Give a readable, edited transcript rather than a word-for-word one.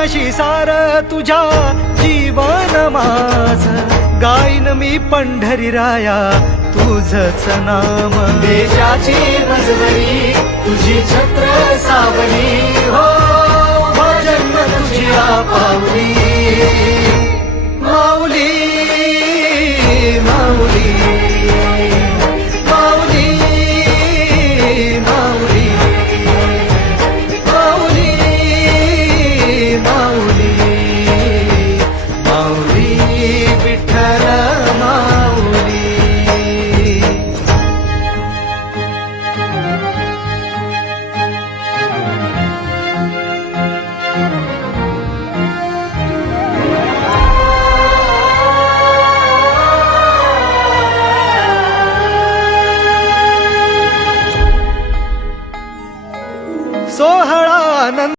प्राणाशी सार तुझ्या जीवन माझ गाईन मी पंढरी राया तुझच नाम देशाची मजवरी तुझी छत्र सावली हो जन्म तुझी पावली